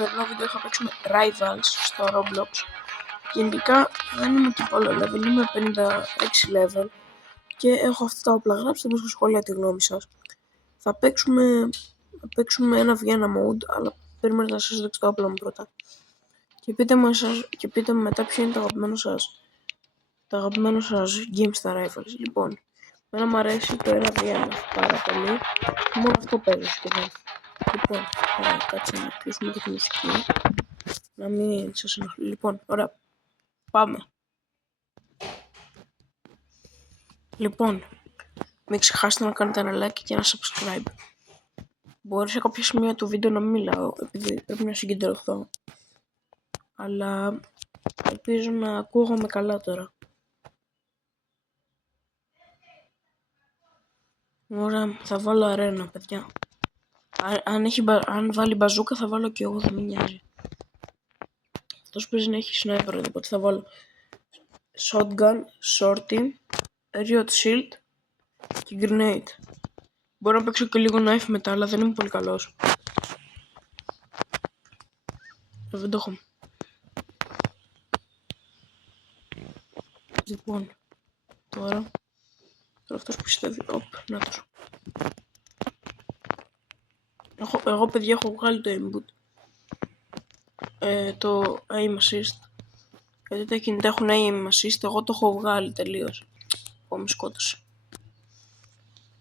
σημερινό βίντεο θα παίξουμε Rivals στο Roblox. Γενικά δεν είμαι και πολύ level, είμαι 56 level και έχω αυτά τα όπλα. Γράψτε μου στα σχόλια τη γνώμη σας. Θα παίξουμε ένα Vienna mode, αλλά περιμένετε να σας δείξω τα όπλα μου πρώτα. Και πείτε μου μετά ποιο είναι το αγαπημένο σας game στα Rivals. Λοιπόν, εμένα μου αρέσει το ένα Vienna πάρα πολύ, μόνο αυτό παίζω σχεδόν. Λοιπόν, ωραία, κάτσε να κλείσουμε και τη μουσική, να μην σας ενοχλεί. Λοιπόν, ωραία, πάμε. Λοιπόν, μην ξεχάσετε να κάνετε ένα like και ένα subscribe. Μπορεί σε κάποια σημεία του βίντεο να μην μιλάω, επειδή πρέπει να συγκεντρωθώ. Αλλά ελπίζω να ακούγομαι καλά τώρα. Ωραία, θα βάλω αρένα, παιδιά. Αν βάλει μπαζούκα θα βάλω και εγώ, δεν με νοιάζει. Αυτός παίζει να έχει sniper, οπότε θα βάλω shotgun, shorty, riot shield και grenade. Μπορώ να παίξω και λίγο knife μετά, αλλά δεν είμαι πολύ καλός. Δεν το έχω. Λοιπόν, τώρα αυτός πιστεύει, νάτος. Εγώ παιδιά έχω βγάλει το input, το aim assist. Γιατί τα κινητά έχουν aim assist, εγώ το έχω βγάλει τελείως. Με σκότωσε.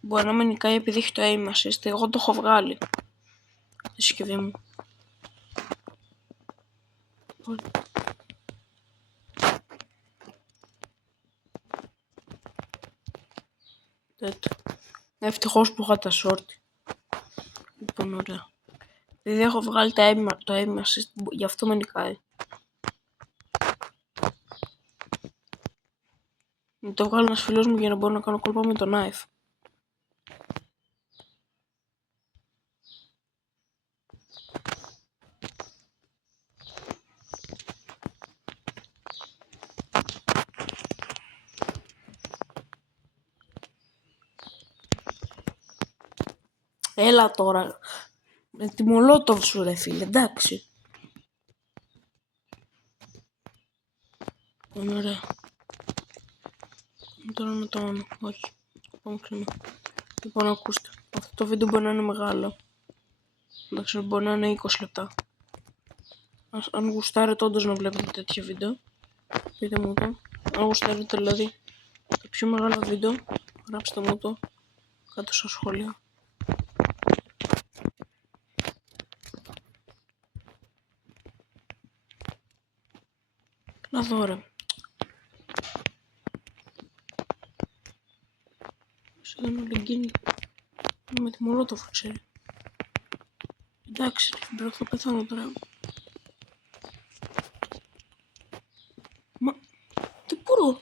Μπορεί να με νικάει επειδή έχει το aim assist, εγώ το έχω βγάλει στη συσκευή μου. Ευτυχώς που είχα τα short. Λοιπόν, ωραία. Επειδή έχω βγάλει το aim assist, γι' αυτό με νικάει. Το βγάλω ένας φίλος μου για να μπορώ να κάνω κόλπα με το knife. Έλα τώρα. Με τη μολότοβ σου ρε φίλε, εντάξει. Ωραία. Τώρα με το όνομα. Όχι. Λοιπόν, ακούστε. Αυτό το βίντεο μπορεί να είναι μεγάλο. Εντάξει, μπορεί να είναι 20 λεπτά. Αν γουστάρετε όντως να βλέπετε τέτοια βίντεο, πείτε μου το. Αν γουστάρετε δηλαδή τα πιο μεγάλα βίντεο, γράψτε μου το κάτω στα σχόλια. Να δω ρε. Σχεδόν ολυγκίνη. Με τη μολότοφ ξέρει. Εντάξει, πρέπει να πεθάνω τώρα. Μα, δεν μπορώ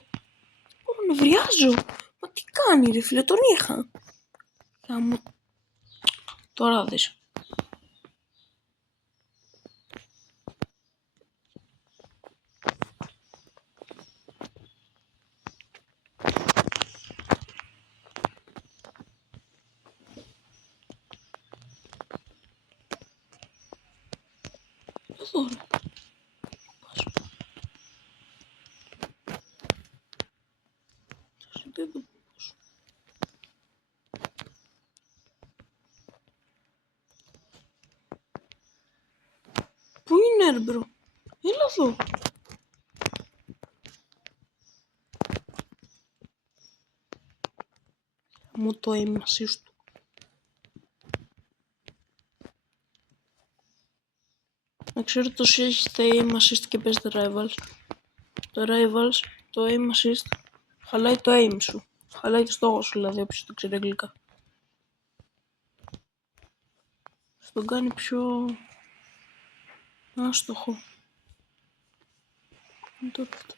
να νευριάζω. Μα τι κάνει ρε φίλε, τον είχα. Τώρα δεις. Εδώ ρε. Πού είναι ρε μπρο. Έλα εδώ. Μου το aim assist του. Να ξέρετε όσοι έχετε aim assist και παίζετε Rivals. Το Rivals, το aim assist χαλάει το aim σου. Χαλάει το στόχο σου δηλαδή, όποιος το ξέρει αγγλικά. Στον κάνει πιο άστοχο. Είναι τώρα αυτός.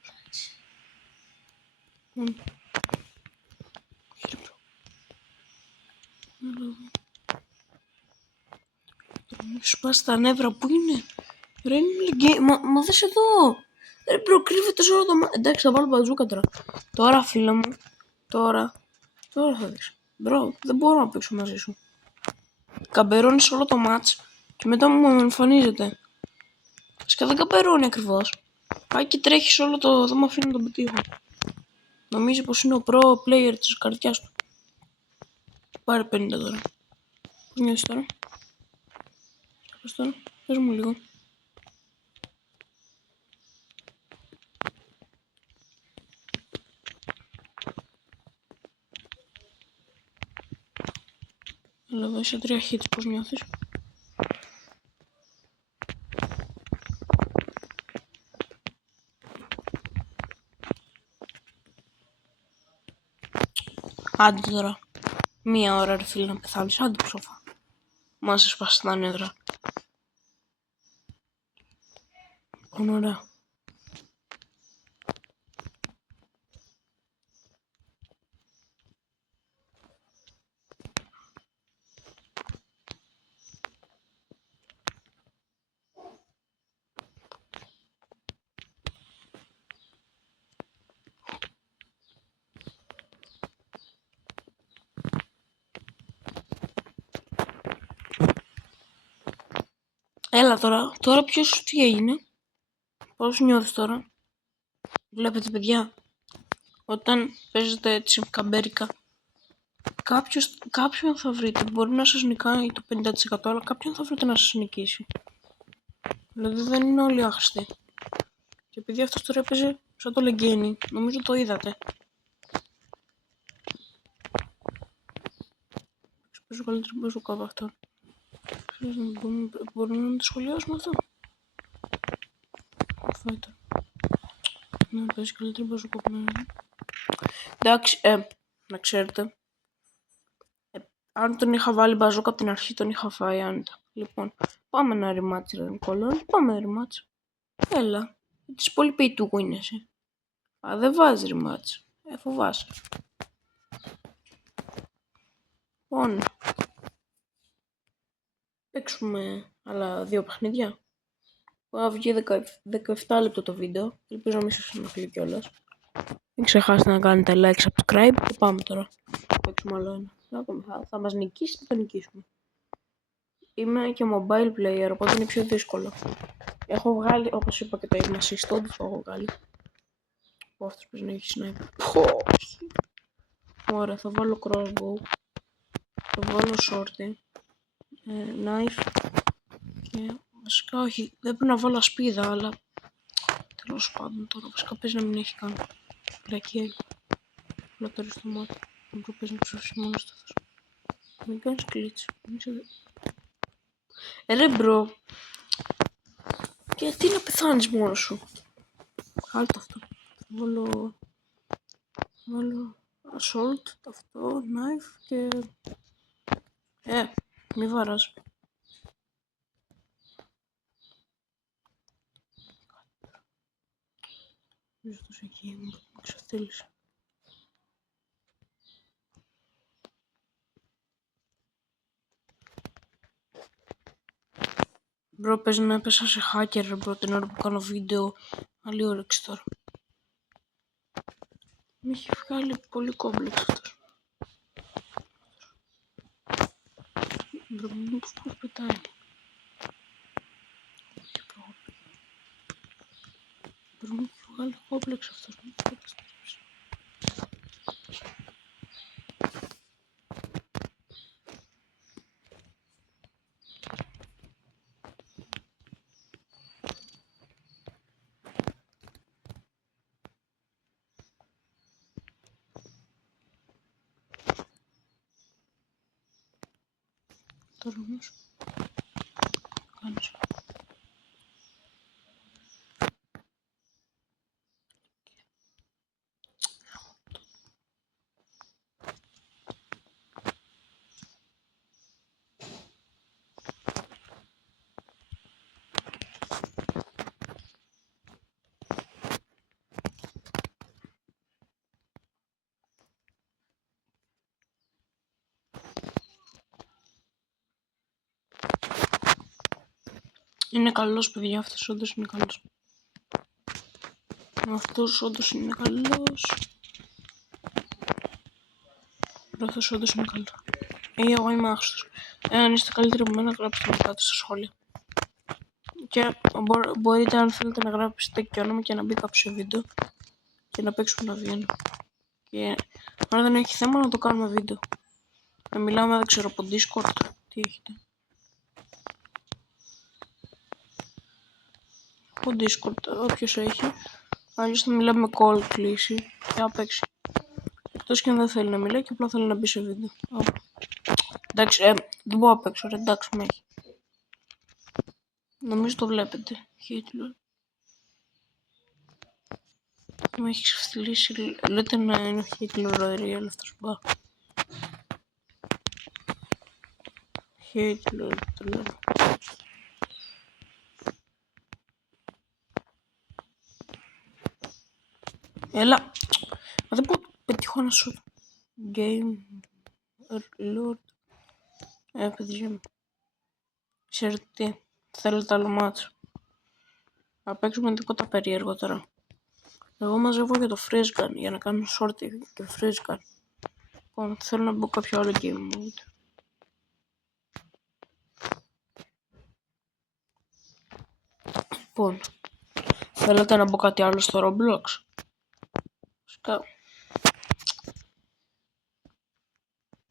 Μου σπάσει τα νεύρα, πού είναι. Ρε είναι μα δες εδώ. Ρε προκρύβεται σε όλο το μάτι. Εντάξει, θα βάλω μπαζούκα τώρα. Τώρα φίλε μου. Τώρα θα δεις. Μπρο, δεν μπορώ να παίξω μαζί σου. Καμπερώνεις όλο το μάτς και μετά μου εμφανίζεται. Και δεν καπερώνει ακριβώς. Πάει και τρέχει σε όλο το... Δεν με αφήνει να τον πετύχω. Νομίζει πως είναι ο pro player της καρδιάς του. Πάρε 50 τώρα. Πώς νιώθεις τώρα? Πώς τώρα? Πες μου λίγο. Αλλά εδώ είσαι 3 hits, πώς νιώθεις? Άντε τώρα. 1 ώρα ρε φίλε να πεθάνεις, άντε ψόφα. Μα σε σπάσει τα νεύρα. Ωραία. Έλα τώρα, τώρα ποιος τι έγινε? Πώς νιώθεις τώρα? Βλέπετε παιδιά, όταν παίζετε έτσι καμπέρικα, κάποιον θα βρείτε, μπορεί να σας νικάει το 50% αλλά κάποιον θα βρείτε να σας νικήσει. Δηλαδή δεν είναι όλοι άχρηστοι. Και επειδή αυτός τώρα έπαιζε σαν το λεγγένι, νομίζω το είδατε. Παίζω καλύτερα να παίζω κάπου αυτό. Μπορούμε να το σχολιάσουμε αυτό? Φάιτο. Να παίζει καλύτερα να παίζω κάπου. Εντάξει, να ξέρετε. Αν τον είχα βάλει μπαζούκα από την αρχή, τον είχα φάει άνετα. Λοιπόν, πάμε ένα ρημάτσι ρε Νικόλα. Πάμε ένα ρημάτσι. Έλα. Της πολύ πεϊτούγου είναι εσύ. Α, δεν βάζει ρημάτσι. Φοβάσαι. Λοιπόν. Παίξουμε άλλα 2 παιχνίδια. Θα βγει 17 λεπτό το βίντεο. Ελπίζω να μην σας ενοχλεί κιόλας. Μην ξεχάσετε να κάνετε like, subscribe και πάμε τώρα. Παίξουμε άλλο ένα. Θα μας νικήσει, θα το νικήσουμε. Είμαι και mobile player, οπότε είναι πιο δύσκολο. Έχω βγάλει, όπως είπα και το aim assist, το έχω βγάλει. Αυτός πρέπει να έχει sniper. Ωραία, θα βάλω crossbow. Θα βάλω shorty. Knife. Και βασικά όχι, δεν πρέπει να βάλω ασπίδα, αλλά τέλος πάντων τώρα βασικά παίζει να μην έχει καν. Πλακία. Πλατάρι στο μάτι. Δεν πρέπει παίζει να ψωφίσει μόνο στο θες. Μην κάνεις κλίτς. Ρε μπρο. Γιατί να πεθάνεις μόνος σου? Χάλτε αυτό. Βάλω assault, αυτό, knife και... μη βαράς. Νομίζω τόσο εκεί μου ξεφτύλισε. Μπρο, πες να έπεσα σε hacker ρε μπρο την ώρα που κάνω βίντεο. Άλλη όρεξη τώρα. Με έχει βγάλει πολύ κόμπλεξ αυτός. Μπρο, μήπως πώς πετάει. Μπρο, μου έχει βγάλει κόμπλεξ αυτός. Τώρα όμως κάνεις. Είναι καλός παιδιά, αυτός όντως είναι καλός. Αυτός όντως είναι καλός. Αυτός όντως είναι καλός. Εγώ είμαι άχρηστος. Αν είστε καλύτεροι από μένα, γράψτε μου κάτω στα σχόλια. Και μπορείτε αν θέλετε να γράψετε και όνομα και να μπει κάποιο βίντεο και να παίξουμε να βγαίνει. Και αν δεν έχει θέμα να το κάνουμε βίντεο. Να μιλάμε, δεν ξέρω, από Discord. Τι έχετε? Από Discord, όποιος έχει. Αλλιώς θα μιλάμε με call κλίση και να παίξει. Εκτός και αν δεν θέλει να μιλάει και απλά θέλει να μπει σε βίντεο. Εντάξει, δεν μπορώ να παίξω, ρε, εντάξει, με έχει. Νομίζω το βλέπετε. Hitler. Με έχει ξεφτυλίσει, λέτε να είναι ο Hitler ο Ariel αυτός. Μπα. Hitler, το λέω. Έλα. Μα δεν μπορώ να πετύχω ένα σου. Game Lord. Παιδιά μου. Ξέρετε τι. Θέλετε άλλο μάτσο. Να παίξουμε τίποτα περίεργο τώρα. Εγώ μαζεύω για το freeze gun για να κάνω shorty και freeze gun. Λοιπόν, θέλω να μπω κάποιο άλλο game mode. Λοιπόν, θέλετε να μπω κάτι άλλο στο Roblox?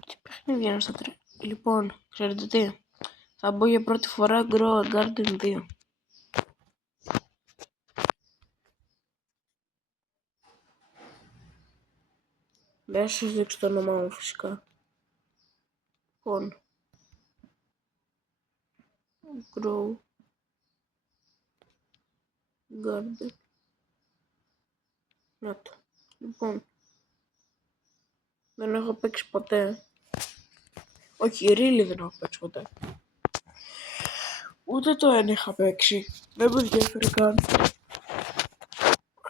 Τι παιχνίδια είναι στα τρία. Λοιπόν, ξέρετε τι. Θα μπω για πρώτη φορά Grow a Garden 2. Δεν σας δείξω το όνομά μου φυσικά. Λοιπόν, Grow Garden. Να το. Λοιπόν, δεν έχω παίξει ποτέ. Όχι, really δεν έχω παίξει ποτέ. Ούτε το ένα είχα παίξει. Δεν με ενδιαφέρει καν.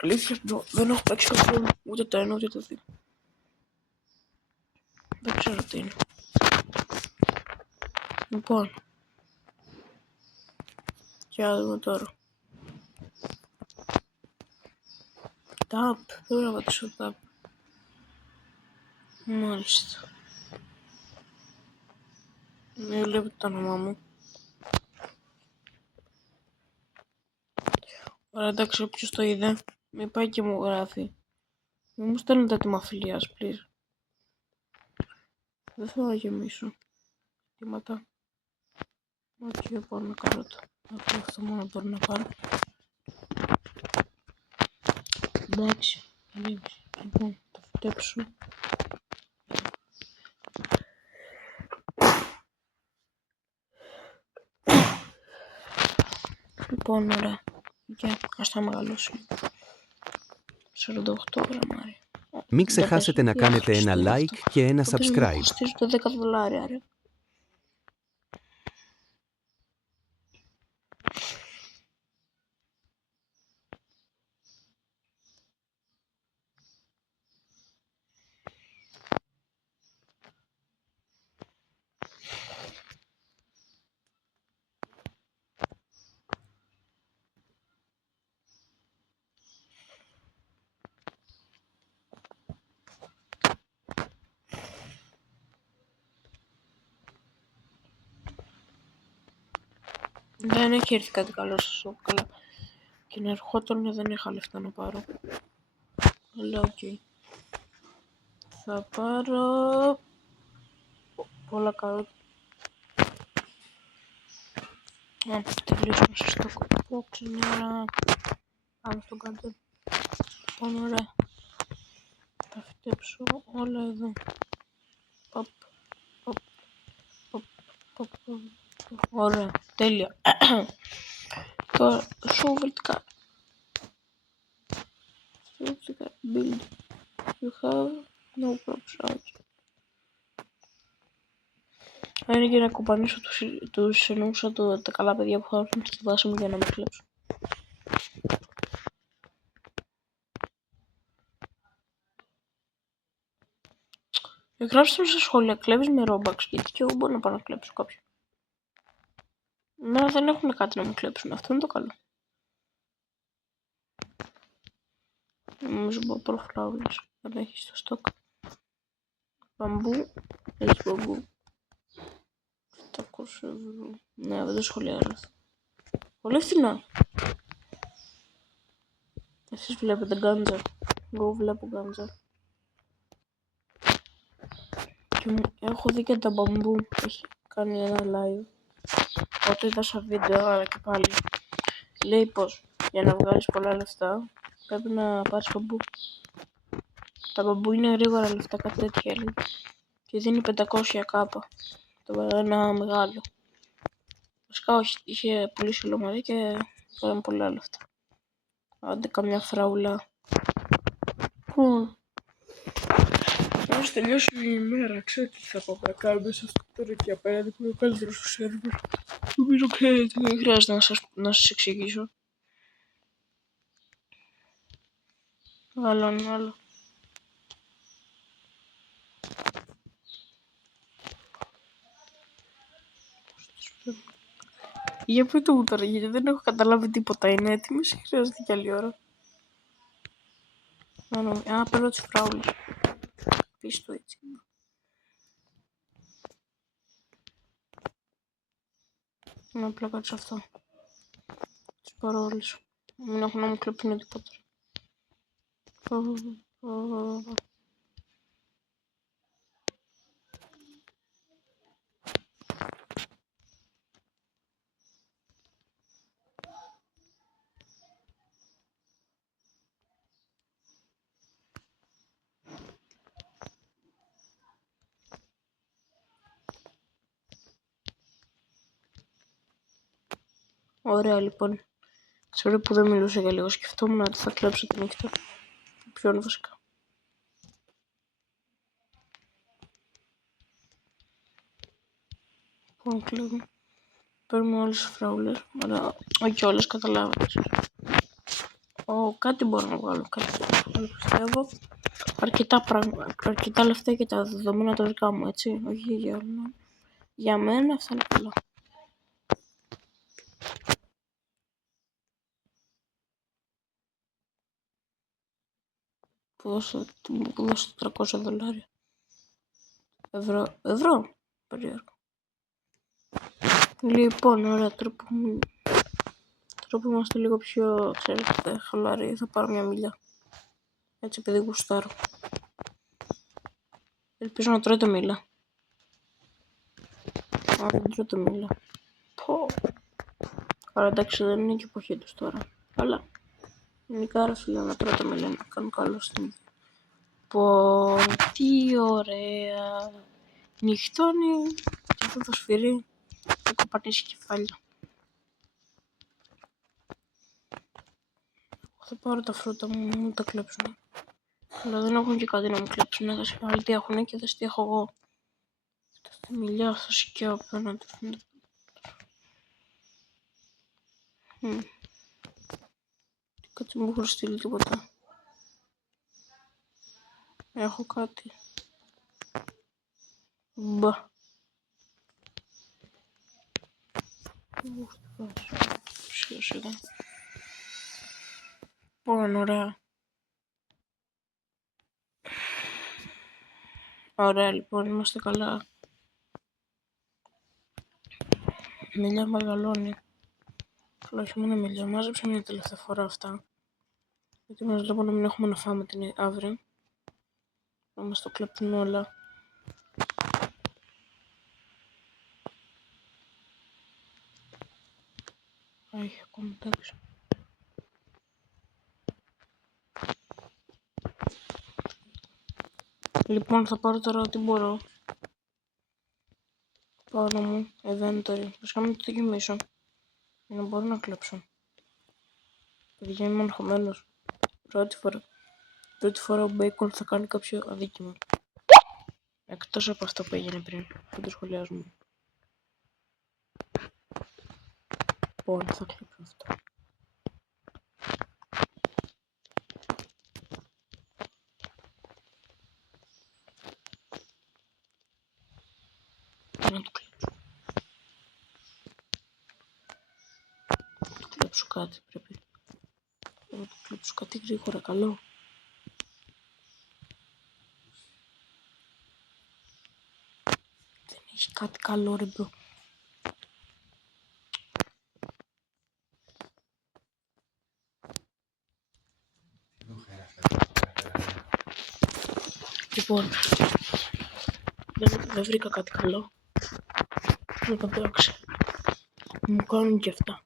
Αλήθεια, δεν έχω παίξει καθόλου. Ούτε το ένα ούτε το δύο. Δεν ξέρω τι είναι. Λοιπόν. Και να δούμε τώρα. Tap. Δεν να πατήσω tap. Μάλιστα. Μην βλέπετε το όνομά μου. Ωραία, εντάξει, όποιος το είδε, μην πάει και μου γράφει. Μην μου στέλνετε έτοιμα αφιλίας, please. Δεν θέλω να γεμίσω. Τίματα. Όχι, μπορώ να κάνω το. Αυτό μόνο μπορώ να πάρω. Εντάξει, λοιπόν, θα φυτέψω. Λοιπόν, ωραία. Και ας τα μεγαλώσουμε. 48 γραμμάρια. Μην ξεχάσετε να κάνετε ένα like και ένα subscribe. Κοστίζει το $10, ρε. Δεν έχει έρθει κάτι καλό στο shop, καλά. Και να ερχόταν δεν είχα λεφτά να πάρω. Αλλά οκ. Θα πάρω πολλά καρότα. Τελείωσαμε στο stock box, είναι ώρα. Πάμε στον κάτω. Λοιπόν, ωραία. Θα φυτέψω όλα εδώ. Παπ, παπ, παπ, παπ. Ωραία, τέλεια. Τώρα, σοβολτικά. Build. You have no props. Αν είναι και να κομπανίσω τους εννοούσα τα καλά παιδιά που χάρουν στη βάση μου για να με κλέψουν. Γράψτε μου στα σχόλια, κλέβεις με Robux, γιατί και εγώ μπορώ να πάω να κλέψω κάποιον. Εμένα δεν έχουν κάτι να μου κλέψουν, αυτό είναι το καλό. Νομίζω μπορώ προφλάβλες, αν έχεις το στόκ. Μπαμπού, έχεις μπαμπού. 700 ευρώ. Ναι, δεν το σχολιάζω. Πολύ φθηνά. Εσείς βλέπετε γκάντζα. Εγώ βλέπω γκάντζα. Και έχω δει και τα μπαμπού που έχει κάνει ένα live. Όταν είδα σαν βίντεο, αλλά και πάλι. Λέει πως για να βγάλεις πολλά λεφτά πρέπει να πάρεις μπαμπού. Τα μπαμπού είναι γρήγορα λεφτά, κάτι τέτοια λέει. Και δίνει 500 κάπα. Το ένα μεγάλο. Βασικά όχι, είχε πουλήσει ολομαρή και πήραν πολλά λεφτά. Άντε καμιά φραουλά. Μόλις τελειώσει η ημέρα, ξέρω τι θα πάμε να κάνουμε σε αυτό τώρα εκεί απέναντι που είναι ο καλύτερος στο σερβερ. Νομίζω ξέρετε, δεν χρειάζεται να σας εξηγήσω. Άλλο. Για πείτε μου τώρα, γιατί δεν έχω καταλάβει τίποτα. Είναι έτοιμες ή χρειάζεται κι άλλη ώρα? Παίρνω τις φράουλες. Πεις το έτσι. Να απλά κάτσω αυτό. Τις πάρω όλες. Μην έχουν να μου κλέψουν τίποτα. Ωραία λοιπόν. Ξέρω που δεν μιλούσα για λίγο. Σκεφτόμουν ότι θα κλέψω τη νύχτα. Ποιον βασικά. Λοιπόν, κλείνω. Παίρνουμε όλες τις φράουλες. Αλλά όχι όλες, καταλάβατε. Κάτι μπορώ να βγάλω. Πιστεύω. Αρκετά λεφτά και τα δεδομένα τα δικά μου, έτσι. Όχι για άλλα. Για μένα αυτά είναι πολλά. Που δώσε $300. Ευρώ. Περίεργο. Λοιπόν, ωραία, τώρα που είμαστε λίγο πιο, ξέρετε, χαλαροί, θα πάρω μια μιλιά. Έτσι, επειδή γουστάρω. Ελπίζω να τρώτε μήλα. Δεν τρώτε μήλα. Άρα εντάξει, δεν είναι και εποχή τους τώρα. Αλλά γενικά ρε φίλε, να τρώτε μήλα να κάνουν καλό στην υγεία. Τι ωραία. Νυχτώνει και αυτό το σφυρί θα κοπανίσει κεφάλια. Θα πάρω τα φρούτα μου τα κλέψουν. Αλλά δεν έχουν και κάτι να μου κλέψουν. Άλλοι τι έχουν και δεν τι έχω εγώ. Στη μιλιά θα σκέω απέναντι. Κάτι μου έχουν στείλει τίποτα. Έχω κάτι. Μπα. Σιγά. Λοιπόν, ωραία. Ωραία, λοιπόν, είμαστε καλά. Μιλιά μεγαλώνει. Αλλά όχι μόνο μιλιά, μάζεψα μια τελευταία φορά αυτά. Γιατί μας βλέπω να μην έχουμε να φάμε την αύριο. Να μας το κλέπουν όλα. Έχει ακόμα, εντάξει. Λοιπόν, θα πάρω τώρα ό,τι μπορώ. Πάνω μου, inventory. Βασικά μην το δοκιμήσω. Για να μπορώ να κλέψω. Παιδιά, είμαι αγχωμένος. Πρώτη φορά ο Bacon θα κάνει κάποιο αδίκημα. Εκτός από αυτό που έγινε πριν. Δεν το σχολιάζουμε. Λοιπόν, θα κλέψω αυτό. Να το κλέψω. Να το κλέψω κάτι πρέπει. Να το κλέψω κάτι γρήγορα, καλό. Δεν έχει κάτι καλό ρε μπρο. Λοιπόν, δεν βρήκα κάτι καλό. Λοιπόν, εντάξει. Μου κάνουν και αυτά.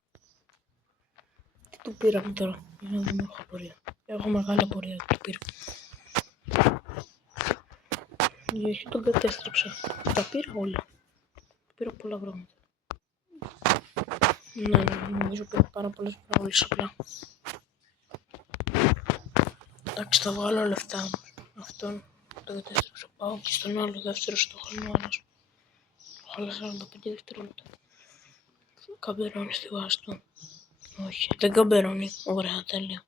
Τι του πήραμε τώρα? Για να δούμε, έχω απορία. Έχω μεγάλη απορία τι του πήρα. Γιατί τον κατέστρεψα. Τα πήρα όλα. Πήρα πολλά πράγματα. Ναι, νομίζω πήρα πάρα πολλές πράγματα απλά. Εντάξει, θα βγάλω λεφτά όμως. Αυτόν το κατέστρεψα. Πάω και στον άλλο δεύτερο στόχο. Άλλος. Άλλα 45 δευτερόλεπτα. Καμπερώνει στη βάση του. Όχι, δεν καμπερώνει. Ωραία, τέλεια.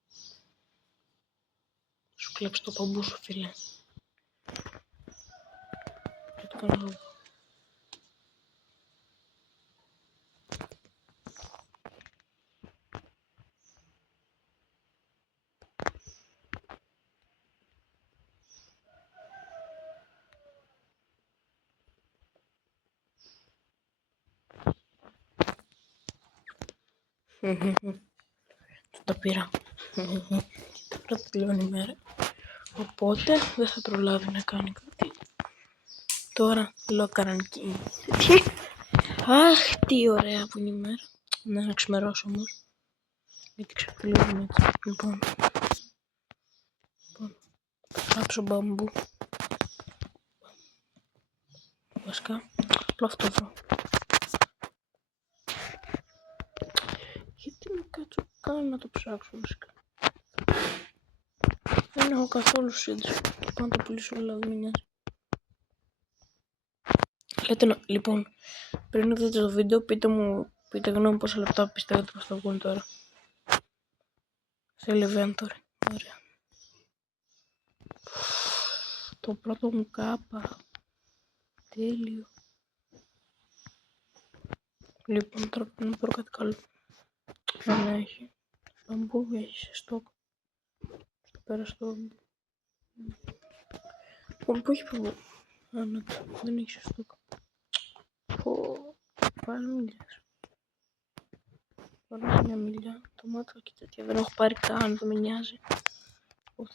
Σου κλέψω το παμπού σου, φίλε. Και το κάνω εδώ. Του τα πήρα. Και τώρα τελειώνει η μέρα. Οπότε δεν θα προλάβει να κάνει κάτι. Τώρα λέω καραντίνη. Αχ, τι ωραία που είναι η μέρα. Να ξημερώσω όμως. Γιατί ξεφυλίζουμε έτσι. Λοιπόν. Κάψω μπαμπού. Βασικά. Απλά αυτό βρω. Γιατί με κάτσω καν να το ψάξω βασικά. Δεν έχω καθόλου σύνδεση. Το πάω να το πουλήσω, δηλαδή μην νοιάζει. Λέτε, λοιπόν, πριν δείτε το βίντεο, πείτε γνώμη πόσα λεπτά πιστεύετε πως θα βγουν τώρα. Σε Eleventor. Ωραία. Το πρώτο μου κάπα. Τέλειο. Λοιπόν, τώρα πρέπει να βρω κάτι καλό. Αν έχει. Μπαμπού έχει σε στόκ. Πέρα στο... Πού έχει μπαμπού? Δεν έχει σε στόκ. Πάλι μιλιάς. Πάρω μια μιλιά, ντομάτα και τέτοια. Δεν έχω πάρει καν, δεν με νοιάζει.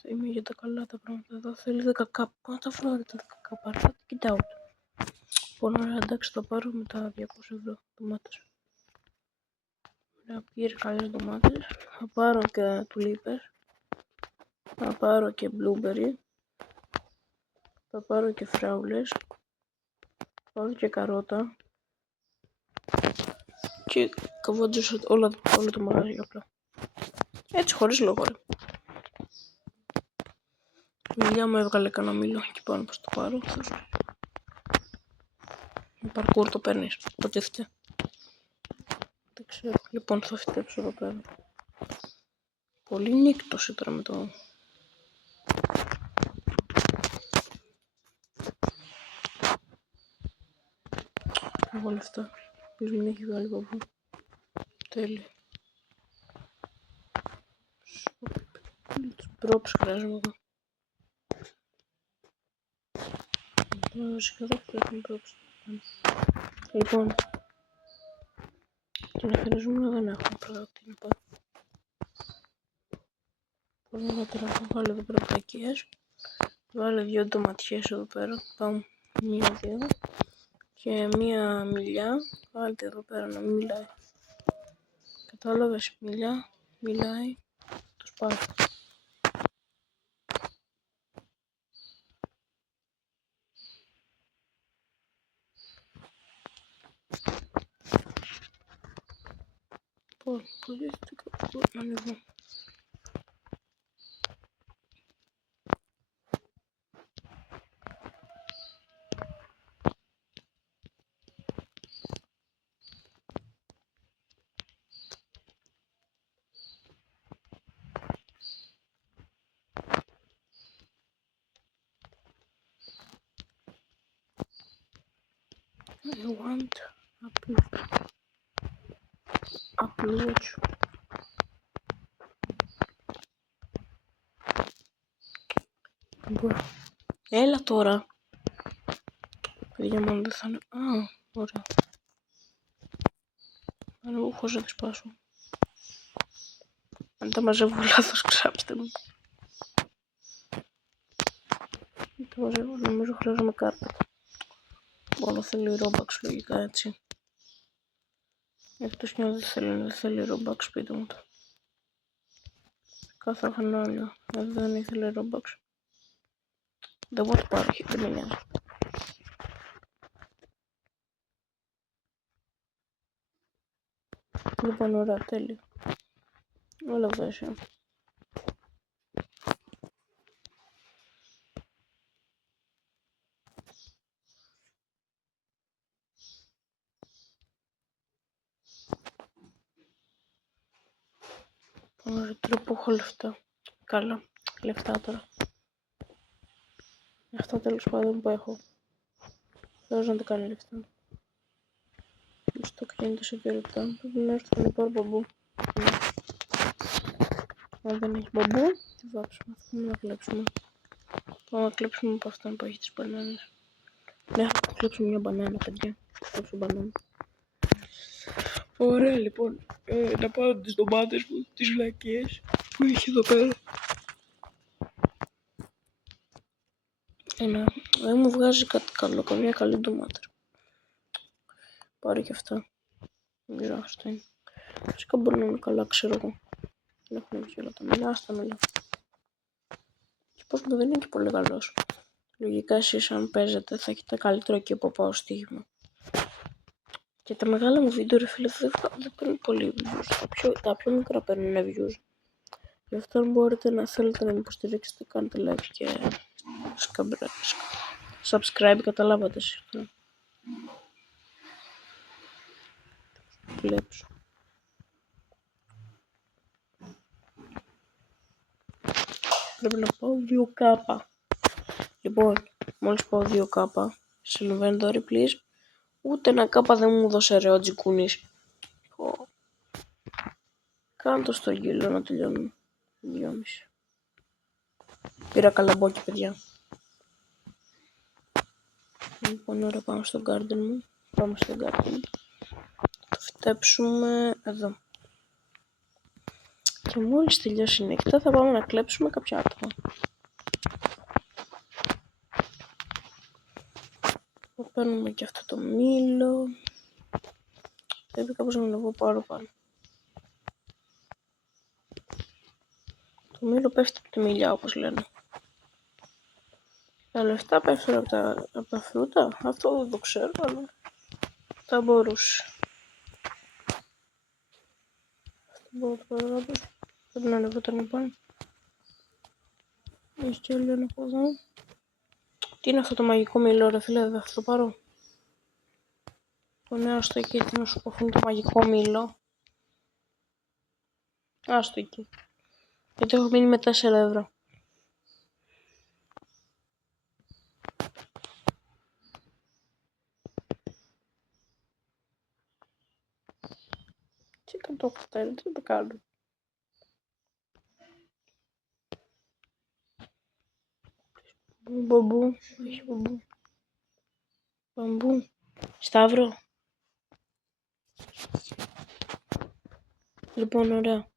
Είμαι για τα καλά τα πράγματα. Εδώ θέλει 10 κάπου. Πού να τα βρω τα 10 κάπου? Δεν κοιτάω. Λοιπόν, ωραία, εντάξει, θα πάρω με τα 200 ευρώ ντομάτες. Ωραία, πήρε καλές ντομάτες. Θα πάρω και τουλίπες. Θα πάρω και blueberry. Θα πάρω και φράουλες. Θα πάρω και καρότα. Και καβόντζωσα όλο το μαγαζί απλά. Έτσι, χωρίς λόγο, ρε. Η μιλιά μου έβγαλε κανένα μήλο και πάνω πως το πάρω. Με παρκούρ το παίρνεις, υποτίθεται. Δεν ξέρω. Λοιπόν, θα φυτέψω εδώ πέρα. Πολύ νύκτωσε τώρα με το... Εγώ λεφτά. Πίσω μην έχει βγάλει παππού. Τέλεια. Τους μπρόψ χρειάζομαι εγώ. Βασικά δεν χρειάζομαι μπρόψ. Λοιπόν. Την χρειαζόμουν δεν έχω πράγματι να πάρω. Πολύ να τώρα θα βάλω εδώ πέρα πλακίες. Βάλω 2 ντοματιές εδώ πέρα. Πάω 1-2. Και 1 μιλιά. Βάλτε εδώ πέρα να μην μιλάει. Κατάλαβες, μιλιά, μιλάει. Το σπάρω. Πολύ ευτυχώς να ανεβώ. I want Apple Watch. Έλα τώρα. Παιδιά μόνο δεν θα είναι... Α, ωραία. Αν εγώ χωρίς να τη σπάσω. Αν τα μαζεύω λάθος, ξάψτε μου. Νομίζω χρειάζομαι κάρτα. Μόνο θέλει Robux λογικά έτσι. Εκτός κι αν δεν θέλει Robux, πείτε μου το. Κάθε κανάλιο. Δεν ήθελε Robux. Δεν μπορώ να το πάρω, δεν με νοιάζει. Λοιπόν, ωραία, τέλειο. Όλα βέβαια. Ωραία, τώρα που έχω λεφτά. Καλά, λεφτά τώρα. Αυτά τέλος πάντων που έχω. Θέλω να το κάνω λεφτά. Στο κινητό σε 2 λεπτά. Πρέπει να έρθω να πάρω μπαμπού. Αν δεν έχει μπαμπού, τι βάψουμε. Πάμε να κλέψουμε. Πάμε να κλέψουμε από αυτόν που έχει τις μπανάνες. Ναι, θα κλέψουμε μια μπανάνα, παιδιά. Θα κλέψω μπανάνα. Ωραία, λοιπόν. Να πάω τις ντομάτες μου, τις βλακίες που έχει εδώ πέρα. Δεν μου βγάζει κάτι καλό, καμία καλή ντομάτα. Πάρω και αυτά. Νομίζω αυτό είναι. Φυσικά μπορεί να είναι καλά, ξέρω εγώ. Δεν έχουν βγει όλα τα μήλα, άστα μήλα. Και πώς μου δεν είναι και πολύ καλός. Λογικά εσείς αν παίζετε θα έχετε καλύτερο και από πάω στοίχημα. Και τα μεγάλα μου βίντεο ρε φίλε δεν παίρνουν πολύ views. Τα πιο μικρά παίρνουν views. Γι' αυτό αν μπορείτε να θέλετε να με υποστηρίξετε κάντε like και subscribe, καταλάβατε σίγουρα. Κλέψω. Πρέπει να πάω 2K. Λοιπόν, μόλις πάω 2K σε inventory please. Ούτε ένα κάπα δεν μου δώσε ρε ο Τζικούνης. Κάνω το στρογγύλο να τελειώνουμε. 2,5. Πήρα καλαμπόκι παιδιά. Λοιπόν, ώρα πάμε στο garden μου. Πάμε στο garden μου. Το φυτέψουμε εδώ. Και μόλις τελειώσει η νύχτα θα πάμε να κλέψουμε κάποια άτομα. Θα παίρνουμε και αυτό το μήλο. Πρέπει κάπως να το πάρω πάνω. Το μήλο πέφτει από τη μιλιά όπως λένε. Τα λεφτά πέφτουν από τα φρούτα. Αυτό δεν το ξέρω αλλά θα μπορούσε. Αυτό μπορώ να το παραγράψω. Πρέπει να ανεβώ τον πάνω. Έχει και άλλο ένα από εδώ. Τι είναι αυτό το μαγικό μήλο ρε φίλε, δεν θα το πάρω. Το νέο άστο εκεί, τι να σου πω, αυτό είναι το μαγικό μήλο. Άστο εκεί. Γιατί έχω μείνει με 4 ευρώ. Τι 180 ευρώ, τι να το κάνω. Μπαμπού, έχει μπαμπού. Μπαμπού, Σταύρο. Λοιπόν, ωραία.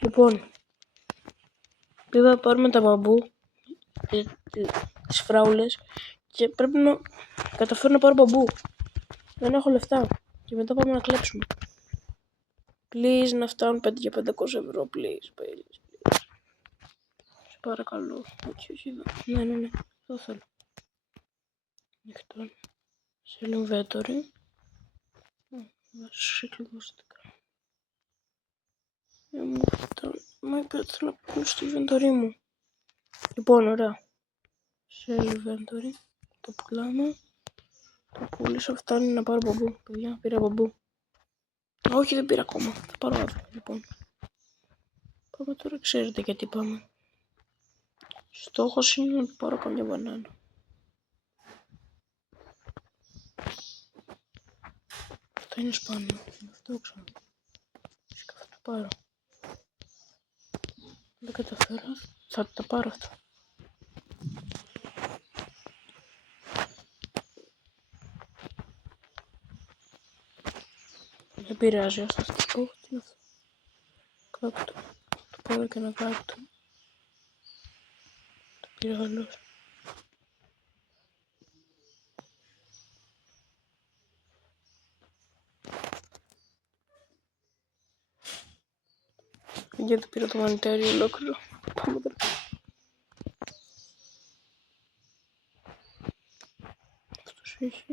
Λοιπόν, πρέπει να πάρουμε τα μπαμπού, τις φράουλες και πρέπει να καταφέρω να πάρω μπαμπού. Δεν έχω λεφτά και μετά πάμε να κλέψουμε. Please να φτάνουν 5 για 500 ευρώ, please. Σε παρακαλώ. Όχι εδώ. Ναι. Το θέλω. Νυχτών. Σε inventory. Βάσει κλειδωστικά. Μα είπε ότι θέλω να πω στο inventory μου. Λοιπόν, ωραία. Σε inventory. Το πουλάμε. Το πουλήσω, φτάνει να πάρω μπαμπού. Παιδιά, πήρα μπαμπού. Όχι, δεν πήρα ακόμα. Θα πάρω αύριο, λοιπόν. Πάμε τώρα, ξέρετε γιατί πάμε. Στόχος είναι να πάρω καμιά μπανάνα. Αυτό είναι σπάνιο. Αυτό ξανά. Φυσικά θα το πάρω. Δεν καταφέρω. Θα τα πάρω αυτά. Δεν πειράζει, ας το πω. Τι είναι αυτό. Κάκτο. Το πάρω και ένα κάκτο. Το πήρα αλλιώς. Γιατί πήρα το μανιτάρι ολόκληρο. Πάμε τώρα. Αυτός έχει...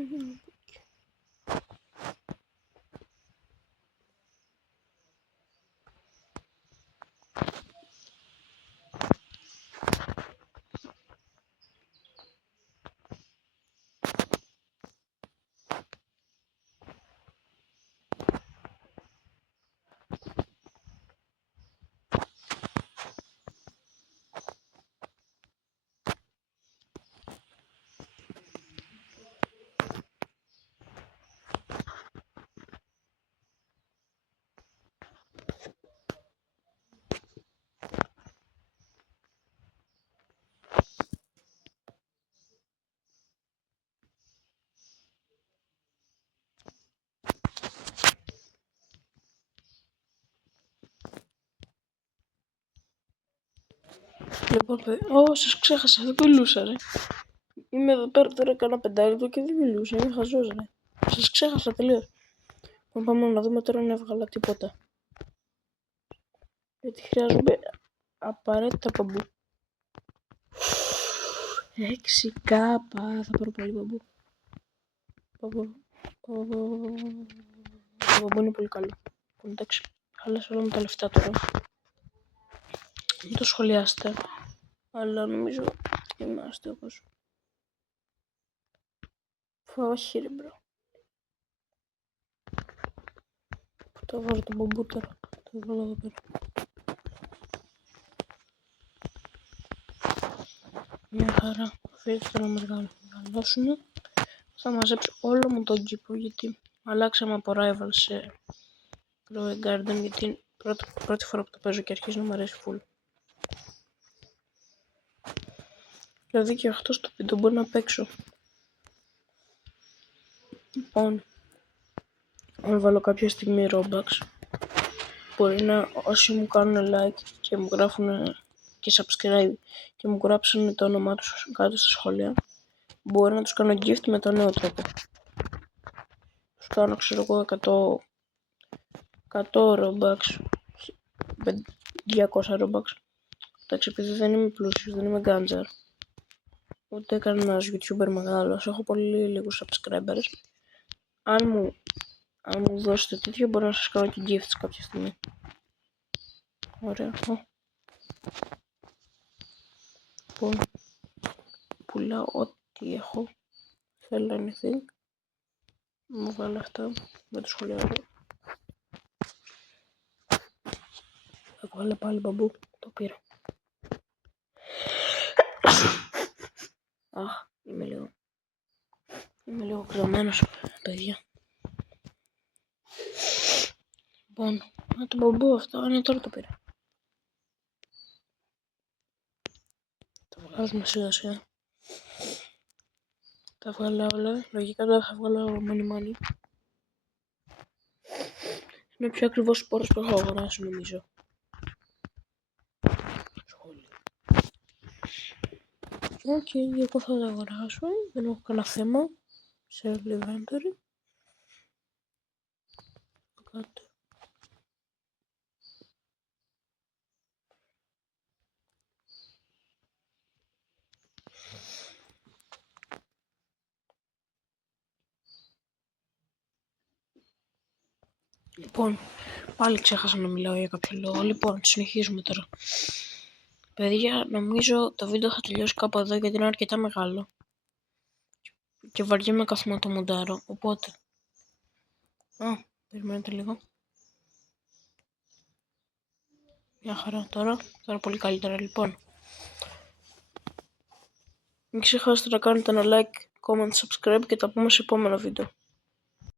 Λοιπόν, σας ξέχασα, δεν μιλούσα, ρε. Είμαι εδώ πέρα τώρα κάνα 5 λεπτό και δεν μιλούσα, είμαι χαζός, ρε. Σας ξέχασα τελείως. Πάμε να δούμε τώρα αν έβγαλα τίποτα. Γιατί χρειάζομαι απαραίτητα μπαμπού. 6 κάπα, θα πάρω πολύ μπαμπού. Το μπαμπού είναι πολύ καλό. Εντάξει, χάλασα όλα μου τα λεφτά τώρα. Μην το σχολιάσετε. Αλλά νομίζω είμαστε όπως. Όχι ρε μπρο. Πού το βάζω το μπαμπού τώρα. Το βάλω εδώ πέρα. Μια χαρά. Αφήνετε να μεγαλώσουν. Θα μαζέψω όλο μου τον κήπο γιατί αλλάξαμε από rival σε Growing Garden γιατί είναι πρώτη φορά που το παίζω και αρχίζει να μου αρέσει full. Δηλαδή και αυτό το βίντεο μπορεί να παίξω. Λοιπόν, αν βάλω κάποια στιγμή Robux, μπορεί να όσοι μου κάνουν like και μου γράφουν και subscribe και μου γράψουν το όνομά τους κάτω στα σχόλια, μπορεί να τους κάνω gift με τον νέο τρόπο. Τους κάνω ξέρω εγώ 100 Robux, 200 Robux. Εντάξει, επειδή δεν είμαι πλούσιος, δεν είμαι γκάντζαρ, ούτε κανένας YouTuber μεγάλος, έχω πολύ λίγους subscribers. Αν μου δώσετε τέτοιο, μπορώ να σας κάνω και gifts κάποια στιγμή. Ωραία. Λοιπόν, πουλάω ό,τι έχω. Θέλω anything. Μου βάλω αυτά. Δεν το σχολιάζω. Θα βγάλω πάλι μπαμπού. Το πήρα. Αχ, είμαι λίγο κρυωμένος, παιδιά. Λοιπόν, το μπαμπού αυτό είναι τώρα το πήρα. Το βγάζουμε σιγά σιγά. Τα βγάλω όλα. Λογικά τώρα θα βγάλω money. Είναι πιο ακριβώς σπόρος που έχω αγοράσει νομίζω. Σχόλιο. Οκ, εγώ θα τα αγοράσω. Δεν έχω κανένα θέμα. Σε inventory. Κάτω. Λοιπόν, πάλι ξέχασα να μιλάω για κάποιο λόγο. Λοιπόν, συνεχίζουμε τώρα. Παιδιά, νομίζω το βίντεο θα τελειώσει κάπου εδώ γιατί είναι αρκετά μεγάλο. Και βαριέμαι καθόλου να το μοντάρω, οπότε. Περιμένετε λίγο. Μια χαρά τώρα πολύ καλύτερα λοιπόν. Μην ξεχάσετε να κάνετε ένα like, comment, subscribe και τα πούμε σε επόμενο βίντεο.